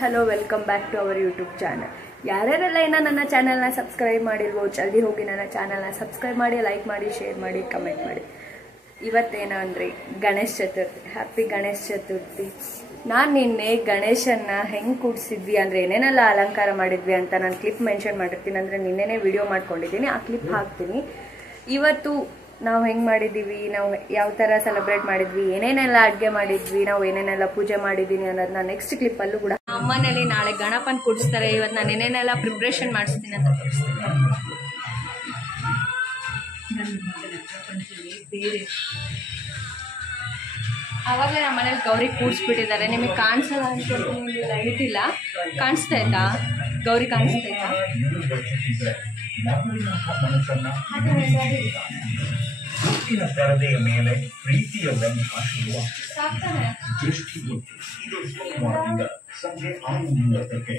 Hello, welcome back to our YouTube channel. ಯಾರ್ಯಾರೆಲ್ಲ ಇನ್ನೂ ನನ್ನ ಚಾನಲ್ನ ಸಬ್ಸ್ಕ್ರೈಬ್ ಮಾಡಿಲ್ವೋ ಜಲ್ದಿ ಹೋಗಿ ನನ್ನ ಚಾನಲ್ನ ಸಬ್ಸ್ಕ್ರೈಬ್ ಮಾಡಿ, ಲೈಕ್ ಮಾಡಿ, ಶೇರ್ ಮಾಡಿ, ಕಮೆಂಟ್ ಮಾಡಿ. ಇವತ್ತೇನು ಅಂದರೆ ಗಣೇಶ ಚತುರ್ಥಿ. ಹ್ಯಾಪಿ ಗಣೇಶ ಚತುರ್ಥಿ. ನಾನು ನಿನ್ನೆ ಗಣೇಶನ್ನ ಹೆಂಗೆ ಕೂಡಿಸಿದ್ವಿ ಅಂದರೆ ಏನೇನೆಲ್ಲ ಅಲಂಕಾರ ಮಾಡಿದ್ವಿ ಅಂತ ನಾನು ಕ್ಲಿಪ್ ಮೆನ್ಷನ್ ಮಾಡಿರ್ತೀನಿ. ಅಂದರೆ ನಿನ್ನೆನೇ ವಿಡಿಯೋ ಮಾಡ್ಕೊಂಡಿದ್ದೀನಿ, ಆ ಕ್ಲಿಪ್ ಹಾಕ್ತೀನಿ. ಇವತ್ತು ನಾವು ಹೆಂಗೆ ಮಾಡಿದ್ದೀವಿ, ನಾವು ಯಾವ ಥರ ಸೆಲೆಬ್ರೇಟ್ ಮಾಡಿದ್ವಿ, ಏನೇನೆಲ್ಲ ಅಡುಗೆ ಮಾಡಿದ್ವಿ, ನಾವು ಏನೇನೆಲ್ಲ ಪೂಜೆ ಮಾಡಿದ್ದೀನಿ ಅನ್ನೋದನ್ನ ನೆಕ್ಸ್ಟ್ ಕ್ಲಿಪ್ಪಲ್ಲೂ ಕೂಡ. ಅಮ್ಮನೇಲಿ ನಾಳೆ ಗಣಪನ ಕೂಡಿಸ್ತಾರೆ. ಇವತ್ತು ನಾನು ಏನೇನೆಲ್ಲ ಪ್ರಿಪ್ರೇಷನ್ ಮಾಡಿಸ್ತೀನಿ ಅಂತ ತೋರಿಸ್ತೀನಿ. ಆವಾಗಲೇ ನಮ್ಮ ಮನೇಲಿ ಗೌರಿ ಕೂಡಿಸ್ಬಿಟ್ಟಿದ್ದಾರೆ. ನಿಮಗೆ ಕಾಣಿಸಲ್ಲ ಅನ್ಕೊಳ್ತೀನಿ, ಲೈಟ್ ಇಲ್ಲ. ಕಾಣಿಸ್ತಾ ಇತ್ತಾ ಗೌರಿ? ಕಾಣಿಸ್ತಾ ಇತ್ತಾ? ಪರದೆಯ ಮೇಲೆ ಪ್ರೀತಿಯ ಹಾಕಿರುವ ದೃಷ್ಟಿ ಸಂಜೆ 6:30ಕ್ಕೆ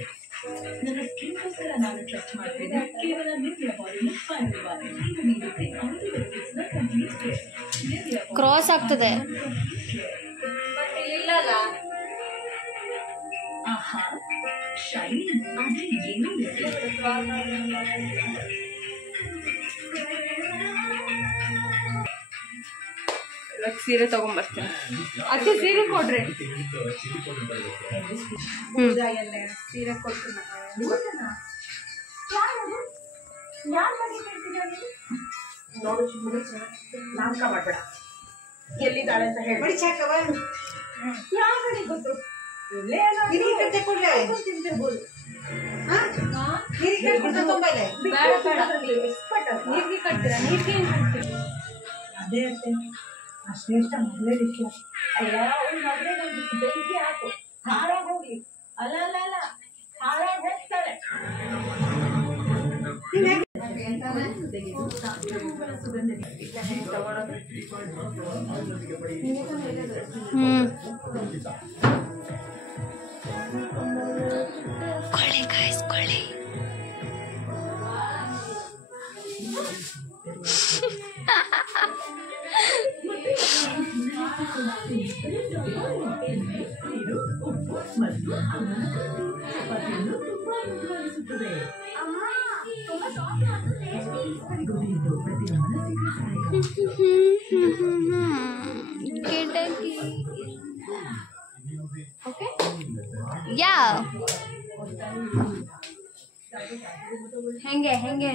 ನನ್ನ ಸ್ಕಿನ್ಗೋಸ್ಕರ ನಾನು ಟ್ರಸ್ಟ್ ಮಾಡ್ತೀನಿ. ಕೇವಲ ನಿವ್ಯ ಬಾಡಿ ಕ್ರಾಸ್ ಆಗ್ತದೆ. ಆಹಾ ಶೈನ್ ಆದ್ರೆ ಏನೂ ಸೀರೆ ತಗೊಂಡ್ಬರ್ತೀನಿ. ಅತ್ತೆ ಸೀರೆ ಕೊಡ್ರಿ. ಸೀರೆ ಕೊಟ್ಟು ನಾಮಕ ಮಾಡ್ಬೇಡ. ಎಲ್ಲಿದ್ದಾಳೆ ಅಂತ ಹೇಳಿ ಗೊತ್ತು. ನೀರಿಗೆ ಕಟ್ತೀರಾ? ನೀರಿಗೆ ಏನ್ ಕಟ್ತೀರಾ? ಅದೇ ಶ್ರೇಷ್ಠ ಮೊದಲೇ ವಿಷಯ. ಅಲ್ಲ ಅವ್ರು ಮೊದಲೇ ಬೆಂಕಿ ಹಾಕು, ಹಾಳಾಗಿ ಹೋಗಿ. ಅಲ್ಲ ಅಲ್ಲ ಅಲ್ಲ, ಹಾಳಾಗಿ ಹೋಗ್ತಾರೆ. ಕೊಳ್ಳಿ ಕಾಯಿಸ್ಕೊಳ್ಳಿ. ಹೆಂಗೆ ಹೆಂಗೆ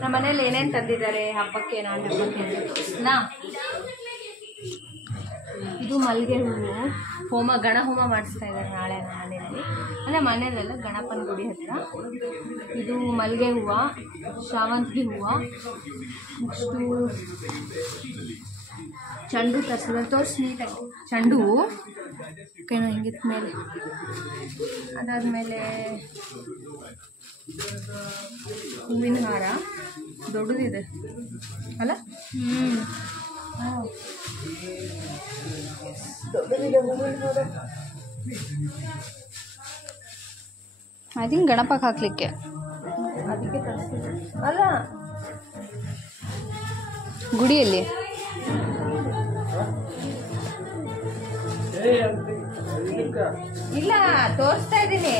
ನಮ್ಮ ಮನೇಲಿ ಏನೇನು ತಂದಿದ್ದಾರೆ ಹಬ್ಬಕ್ಕೆ, ನಾನು ಹಬ್ಬಕ್ಕೆ ಇದು ಮಲ್ಲಿಗೆ ಹೂವು. ಗಣ ಹೋಮ ಮಾಡಿಸ್ತಾ ಇದ್ದಾರೆ ನಾಳೆ ನಮ್ಮ ಮನೆಯಲ್ಲಿ. ಅಂದರೆ ಮನೆಯಲ್ಲೆಲ್ಲ ಗಣಪನ ಗುಡಿ ಹತ್ರ. ಇದು ಮಲ್ಲಿಗೆ ಹೂವು, ಶಾವಂತಿಗೆ ಹೂವು, ನೆಕ್ಸ್ಟು ಚೆಂಡು ತರಿಸಿದ್ರೆ ತೋರಿಸಿ ನೀಟಾಗಿ. ಚೆಂಡು ಓಕೆನಾ? ಹಿಂಗಿದ ಮೇಲೆ ಅದಾದಮೇಲೆ ಹೂವಿನ ಹಾರ ದೊಡ್ಡದಿದೆ ಅಲ್ಲ? ದೊಡ್ಡದಿದೆ ಹೂವಿನ ಹಾರ. ಐ ಥಿಂಕ್ ಗಣಪಕ್ಕೆ ಹಾಕ್ಲಿಕ್ಕೆ ಅದಕ್ಕೆ ತರಿಸ್ತಿದ್ದೆ ಅಲ್ಲ ಗುಡಿಯಲ್ಲಿ. ಇಲ್ಲ, ತೋರಿಸ್ತಾ ಇದ್ದೀನಿ.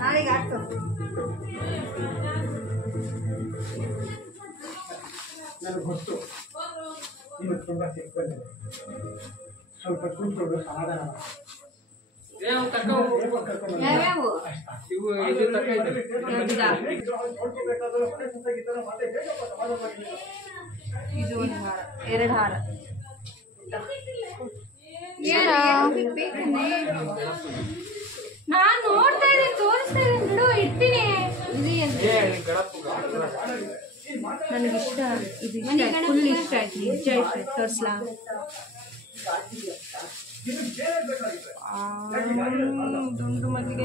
ನಾಳೆಗೆ ಆಗ್ತದೆ. ನನಗೆ ಗೊತ್ತು ನಿಮಗೆ ತುಂಬ ಸಿಕ್ಕಿದೆ. ಸ್ವಲ್ಪ ಕೂತ್ಕೊಂಡು ಸಮಾಧಾನ ಯಾವ್ಯಾವು ಇದು ಒಂದು ಹಾರ, 2 ಹಾರ. ನಾನು ನೋಡ್ತಾ ಇದ್ದೀನಿ, ತೋರಿಸ್ತಾ ಇದ್ದೀನಿ. ಬಿಡು, ಇಡ್ತೀನಿ. ನನಗಿಷ್ಟ, ಇದು ಫುಲ್ ಇಷ್ಟ ಆಯ್ತು, ನಿಜ ಇಷ್ಟ. ತೋರಿಸ್ಲಾ? ದುಂಡು ಮಲ್ಲಿಗೆ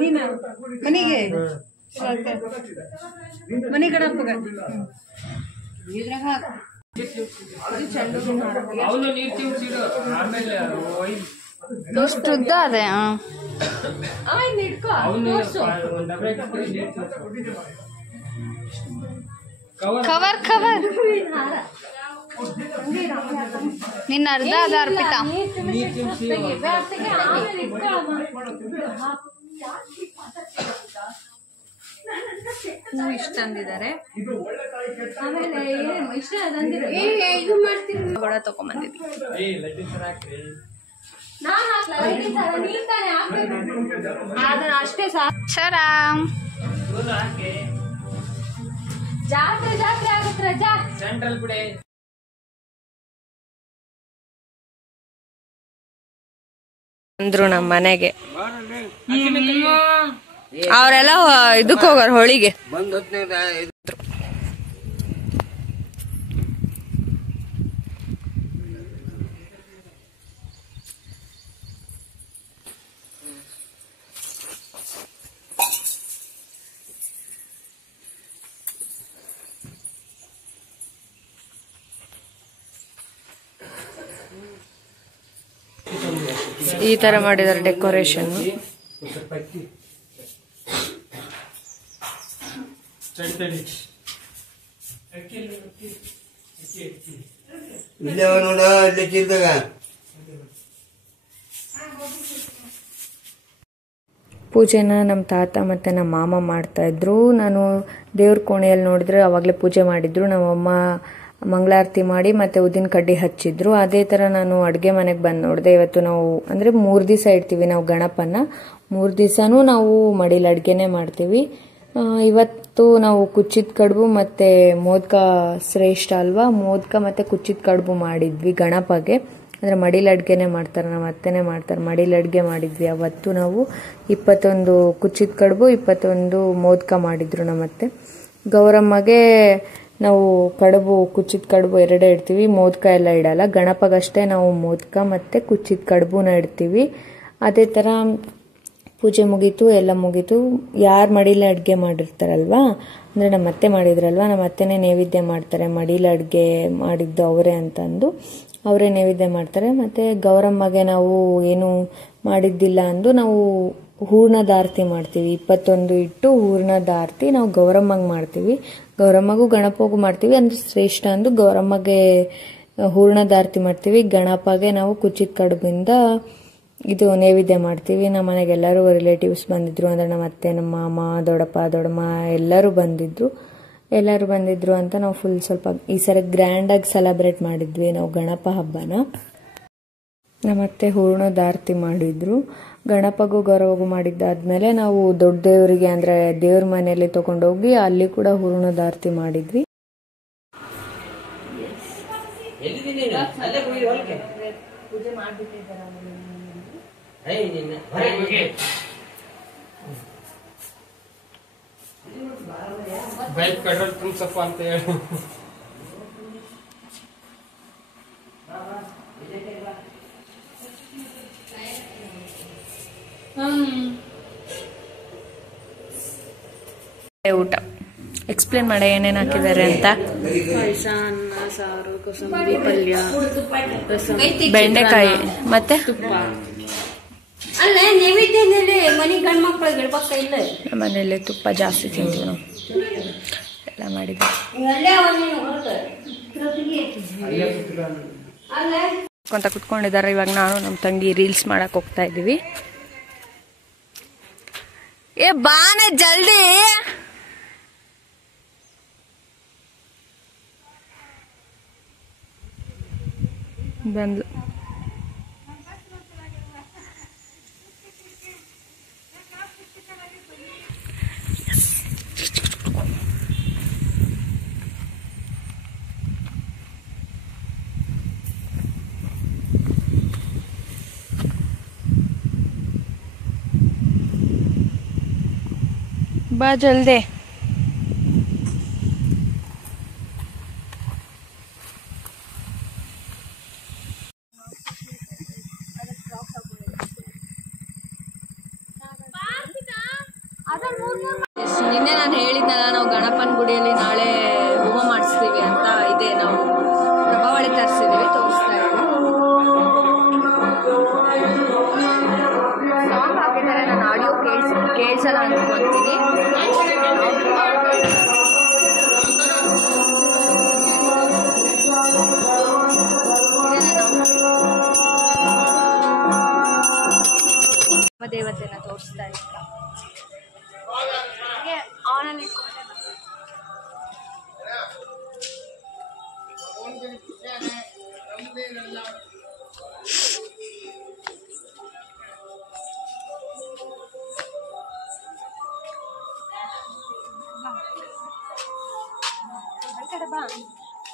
ನೀನು ಮನೆಗೆ ಮನೆ ಗಣಪಗ ಇದ್ರಾಗ ಇದು ಚೆಂಡು ಹೂವಿನ ಹಾರ. ಇಷ್ಟು ಉದ್ದ ಅದೇ ಕವರ್ ಕವರ್ ನಿನ್ನ ಅರ್ಧ ಅದ ಅರ್ಪಿತಾ. ಇಷ್ಟ ತಂದಿದ್ದಾರೆ. ಕೂಡ ತಗೊಂಡ್ಬಂದಿದ್ವಿ. ಅಷ್ಟೇ ಶರಾಮ್ ಜಾತ್ರೆ ಜಾತ್ರೆ ಆಗತ್ ರಜಾ ಅಂದ್ರು ನಮ್ಮ ಮನೆಗೆ. ಅವರೆಲ್ಲ ಇದಕ್ ಹೋಗಾರ ಹೋಳಿಗೆ. ಈ ತರ ಮಾಡಿದಾರೆ ಡೆಕೋರೇಷನ್. ಪೂಜೆನ ನಮ್ಮ ತಾತ ಮತ್ತೆ ನಮ್ಮ ಮಾಮ ಮಾಡ್ತಾ ಇದ್ರು. ನಾನು ದೇವ್ರ ಕೋಣೆಯಲ್ಲಿ ನೋಡಿದ್ರೆ ಅವಾಗಲೇ ಪೂಜೆ ಮಾಡಿದ್ರು. ನಮ್ಮಮ್ಮ ಮಂಗಳಾರತಿ ಮಾಡಿ ಮತ್ತೆ ಉದ್ದಿನ ಕಡ್ಡಿ ಹಚ್ಚಿದ್ರು. ಅದೇ ತರ ನಾನು ಅಡುಗೆ ಮನೆಗೆ ಬಂದು ನೋಡಿದೆ. ಇವತ್ತು ನಾವು ಅಂದ್ರೆ 3 ದಿವಸ ಇಡ್ತೀವಿ ನಾವು ಗಣಪನ. 3 ದಿವಸನೂ ನಾವು ಮಡಿಲಿ ಅಡುಗೆನೆ ಮಾಡ್ತೀವಿ. ಇವತ್ತು ನಾವು ಕುಚ್ಚಿದ ಕಡುಬು ಮತ್ತೆ ಮೋದಕ ಶ್ರೇಷ್ಠ ಅಲ್ವಾ, ಮೋದಕ ಮತ್ತೆ ಕುಚ್ಚಿದ ಕಡುಬು ಮಾಡಿದ್ವಿ ಗಣಪಗೆ. ಅಂದ್ರೆ ಮಡಿಲಿ ಅಡುಗೆನೆ ಮಾಡ್ತಾರೆ, ನಮ್ಮ ಅತ್ತೆನೇ ಮಾಡ್ತಾರೆ. ಮಡಿಲಿ ಅಡುಗೆ ಮಾಡಿದ್ವಿ ಅವತ್ತು ನಾವು. 21 ಕುಚ್ಚಿದ ಕಡುಬು 21 ಮೋದಕ ಮಾಡಿದ್ರು ನಮ್ಮತ್ತೆ. ಗೌರಮ್ಮಗೆ ನಾವು ಕಡುಬು ಕುಚ್ಚಿದ ಕಡುಬು ಎರಡೇ ಇಡ್ತೀವಿ, ಮೋದಕ ಎಲ್ಲ ಇಡಲ್ಲ. ಗಣಪಗಷ್ಟೇ ನಾವು ಮೋದಕ ಮತ್ತೆ ಕುಚ್ಚಿದ ಕಡುಬುನ ಇಡ್ತೀವಿ. ಅದೇ ತರ ಪೂಜೆ ಮುಗೀತು, ಎಲ್ಲ ಮುಗೀತು. ಯಾರು ಮಡಿಲಿ ಅಡುಗೆ ಮಾಡಿರ್ತಾರಲ್ವಾ, ಅಂದ್ರೆ ನಮ್ಮ ಅತ್ತೆ ಮಾಡಿದ್ರಲ್ವಾ, ನಮ್ಮ ಅತ್ತೆನೇ ನೈವೇದ್ಯ ಮಾಡ್ತಾರೆ. ಮಡಿಲಿ ಅಡುಗೆ ಮಾಡಿದ್ದು ಅವರೇ ಅಂತಂದು ಅವರೇ ನೈವೇದ್ಯ ಮಾಡ್ತಾರೆ. ಮತ್ತೆ ಗೌರಮ್ಮಗೆ ನಾವು ಏನು ಮಾಡಿದ್ದಿಲ್ಲ ಅಂದು ನಾವು ಹೂರ್ಣದ ಆರತಿ ಮಾಡ್ತೀವಿ. 21 ಇಟ್ಟು ಹೂರ್ಣದ ಆರತಿ ನಾವು ಗೌರಮ್ಮಂಗೆ ಮಾಡ್ತೀವಿ. ಗೌರಮ್ಮಗೂ ಗಣಪಗೂ ಮಾಡ್ತೀವಿ. ಅಂದ್ರೆ ಶ್ರೇಷ್ಠ ಅಂದು ಗೌರಮ್ಮಗೆ ಹೂರ್ಣದ ಆರತಿ ಮಾಡ್ತೀವಿ. ಗಣಪಗೆ ನಾವು ಕುಚ್ಚಿದ ಕಡುಬಿಂದ ಇದು ನೈವೇದ್ಯ ಮಾಡ್ತೀವಿ. ನಮ್ಮ ಮನೆಗೆ ಎಲ್ಲರೂ ರಿಲೇಟಿವ್ಸ್ ಬಂದಿದ್ರು. ಅಂದ್ರೆ ನಮ್ಮ ಅತ್ತೆ, ನಮ್ಮ ಮಾಮ, ದೊಡ್ಡಪ್ಪ, ದೊಡ್ಡಮ್ಮ ಎಲ್ಲರೂ ಬಂದಿದ್ರು ಅಂತ ನಾವು ಫುಲ್ ಸ್ವಲ್ಪ ಈ ಸರಿ ಗ್ರ್ಯಾಂಡ್ ಆಗಿ ಸೆಲೆಬ್ರೇಟ್ ಮಾಡಿದ್ವಿ ನಾವು ಗಣಪ ಹಬ್ಬನ. ನಮ್ಮತ್ತೆ ಹೂರ್ಣದ ಆರತಿ ಮಾಡಿದ್ರು. ಗಣಪಗೂ ಗೌರವಗೂ ಮಾಡಿದ್ದಾದ್ಮೇಲೆ ನಾವು ದೊಡ್ಡ ದೇವರಿಗೆ ಅಂದ್ರೆ ದೇವ್ರ ಮನೆಯಲ್ಲಿ ತಗೊಂಡೋಗಿ ಅಲ್ಲಿ ಕೂಡ ಹೂರ್ಣದ ಆರತಿ ಮಾಡಿದ್ವಿ. ಪೂಜೆ ಮಾಡ್ಬಿಟ್ಟಿದ್ದಾರೆ ಬೈಕ್ ಪೆಟ್ರೋಲ್ ತುಂಬಿಸಪ್ಪ ಅಂತ ಹೇಳಿ ಊಟ ಎಕ್ಸ್ಪ್ಲೇನ್ ಮಾಡ ಏನೇನು ಹಾಕಿದ್ದಾರೆ ಅಂತ. ಪಾಯಸ, ಅನ್ನ, ಸಾರು, ಕೋಸಂಬರಿ ಪಲ್ಯ, ಬೆಂಡೆಕಾಯಿ ಮತ್ತೆ ತುಪ್ಪ. ಅಲ್ಲೇ ನೈವೇದ್ಯದಲ್ಲಿ ಮನೆ ಗಂಡು ಮಕ್ಕಳಿಗೆ ಇಡ್ಬೇಕ ಇಲ್ಲ. ಮನೆಯಲ್ಲಿ ತುಪ್ಪ ಜಾಸ್ತಿ ತಿಂತೀವಿ ನಾವು. ಎಲ್ಲ ಮಾಡಿದ್ವಿ ಅಂತ ಕುತ್ಕೊಂಡಿದ್ದಾರೆ. ಇವಾಗ ನಾನು ನಮ್ಮ ತಂಗಿ ರೀಲ್ಸ್ ಮಾಡಕ್ ಹೋಗ್ತಾ ಇದೀವಿ. ಏ ಬಾನೆ ಜಲ್ದಿ ಬಂದ್ಲು. ಬಾ ಜಲ್ದಿ. ನಿನ್ನೆ ನಾನು ಹೇಳಿದ್ನಲ್ಲ ನಾವು ಗಣಪನ ಗುಡಿಯಲ್ಲಿ ನಾಳೆ ಹೋಮ ಮಾಡಿಸ್ತೀವಿ ಅಂತ. ಇದೆ ನಾವು ಪ್ರಭಾವಳಿ ತರಿಸಿದೀವಿ, ತೋರಿಸ್ತಾ ಇದ್ದೀವಿ.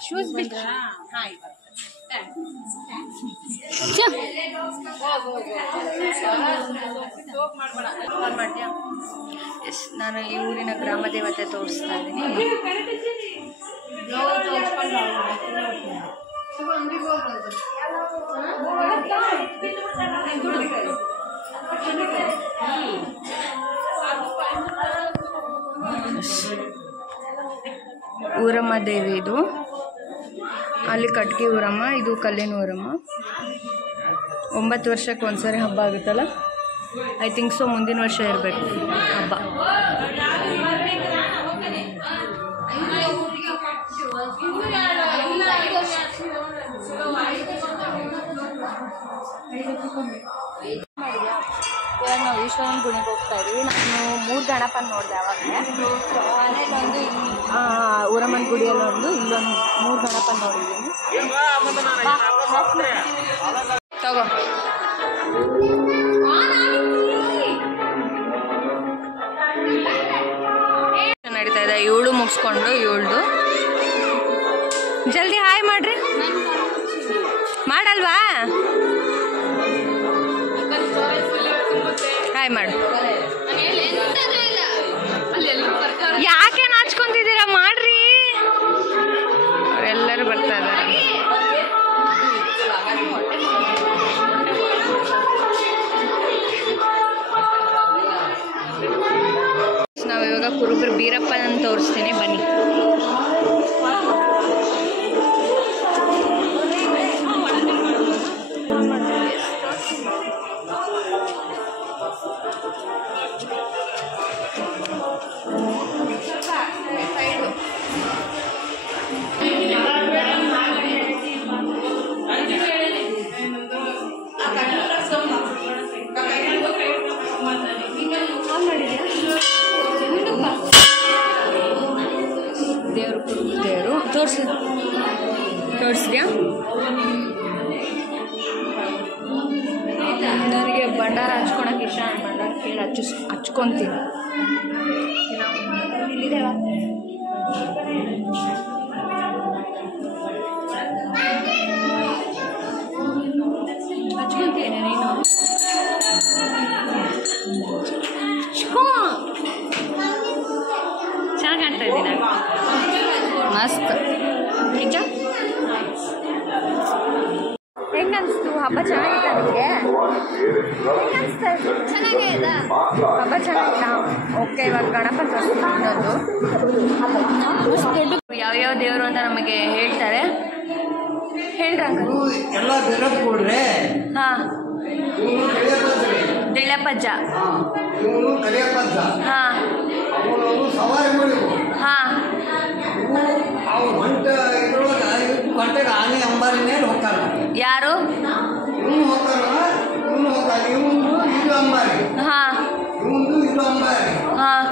ಶೂಸ್ ಬಿಟ್ಟ ಎಸ್, ನಾನು ಈ ಊರಿನ ಗ್ರಾಮ ದೇವತೆ ತೋರಿಸ್ತಾ ಇದ್ದೀನಿ. ಊರಮ್ಮ ದೇವಿ ಇದು, ಅಲ್ಲಿ ಕಟ್ಗಿ ಊರಮ್ಮ, ಇದು ಕಲ್ಲಿನ ಊರಮ್ಮ. 9 ವರ್ಷಕ್ಕೆ ಒಂದ್ಸರಿ ಹಬ್ಬ ಆಗುತ್ತಲ್ಲ, ಐ ಥಿಂಕ್ ಸೊ ಮುಂದಿನ ವರ್ಷ ಇರಬೇಕು ಹಬ್ಬ. ಇವಾಗ ನಾವು ಈಶ್ವರನ ಗುಣಿಗೆ ಹೋಗ್ತಾ ಇದೀವಿ. ನಾನು 3 ಗಣಪನ ನೋಡಿದೆ ಅವಾಗಲೇ. ಮನೇಲೊಂದು, ಊರಮ್ಮನ ಗುಡಿಯಲ್ಲೊಂದು, ಇಲ್ಲೊಂದು 3 ಗಣಪನ ನೋಡಿದ್ದೀನಿ. ತಗೋ ನಡೀತಾ ಇದೆ. 7 ಮುಗಿಸ್ಕೊಂಡು 7 ಜಲ್ದಿ ಹಾಯ್ ಮಾಡ್ರಿ. ಮಾಡಲ್ವಾ? ಹಾಯ್ ಮಾಡು. ಯಾಕೆ ನಾಚ್ಕೊಂತಿದ್ದೀರಾ? ಮಾಡ್ರಿ, ಅವರೆಲ್ಲರೂ ಬರ್ತಾ ಇದ್ದಾರೆ. ನಾವು ಇವಾಗ ಕುರುಬರು ಬೀರಪ್ಪನನ್ನು ತೋರಿಸ್ತೀನಿ, ಬನ್ನಿ. ದೇವರು ಕುರುಬರು ದೇವರು ತೋರಿಸಿದ್ಯಾ? ನನಗೆ ಭಂಡಾರ ಹಚ್ಕೊಳಕ್ಕೆ ಇಷ್ಟ. ಭಂಡಾರ ಕೇಳಿ ಹಚ್ಕೊತೀನಿ. ಹಚ್ಕೊಂತೀನಿ ನೀನು. ಚೆನ್ನಾಗಿ ಕಾಣ್ತಾ ಇದ್ದೀನಿ, ಮಸ್ತ್. ನಿಜ? ಹೆಂಗನ್ಸ್ತು ಹಬ್ಬ? ಚೆನ್ನಾಗಿತ್ತ ನಿಮಗೆ? ಹೆಂಗನ್ಸ್ತಾ? ಚೆನ್ನಾಗೇ ಇದೆ ಹಬ್ಬ, ಚೆನ್ನಾಗಿತ್ತಾ? ಓಕೆ, ಇವಾಗ ಗಣಪ ತೋರಿಸ್ತೀನಿ. ಇನ್ನೊಂದು ದೊಡ್ಡ ಯಾವ್ಯಾವ ದೇವರು ಅಂತ ನಮಗೆ ಹೇಳ್ತಾರೆ. ಹೇಳ್ರಂಗ. ಹಾಂ, ದಿಳ್ಯಪ್ಪಜ್ಜ. ಹಾಂ ಹಾಂ. ಯಾರು? ಹಾಂ ಹಾಂ,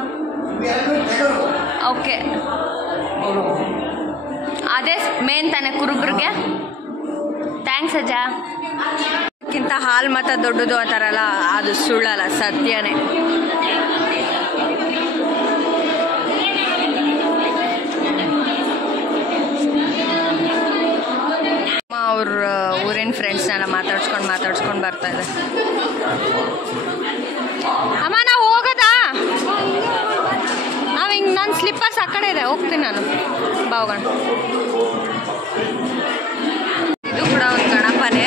ಓಕೆ. ಅದೇ ಮೇನ್ ತಾನೆ ಕುರುಬ್ರಿಗೆ. ಥ್ಯಾಂಕ್ಸ್ ಅಜ್ಜ. ಕಿಂತ ಹಾಲು ಮಾತ್ರ ದೊಡ್ಡದು ಅಂತಾರಲ್ಲ, ಅದು ಸುಳ್ಳಲ್ಲ, ಸತ್ಯನೇ. ಅವ್ರ ಊರಿನ ಫ್ರೆಂಡ್ಸ್ನೆಲ್ಲ ಮಾತಾಡ್ಸ್ಕೊಂಡು ಬರ್ತಾ ಇದೆ. ಅಮ್ಮ ನಾವು ಹೋಗೋದಾ? ನಾವು ಹಿಂಗೆ, ನನ್ನ ಸ್ಲಿಪ್ಪರ್ಸ್ ಆ ಕಡೆ ಇದೆ, ಹೋಗ್ತೀನಿ ನಾನು. ಬಾವುಗಣ. ಇದು ಕೂಡ ಒಂದು ಗಣಪನೇ.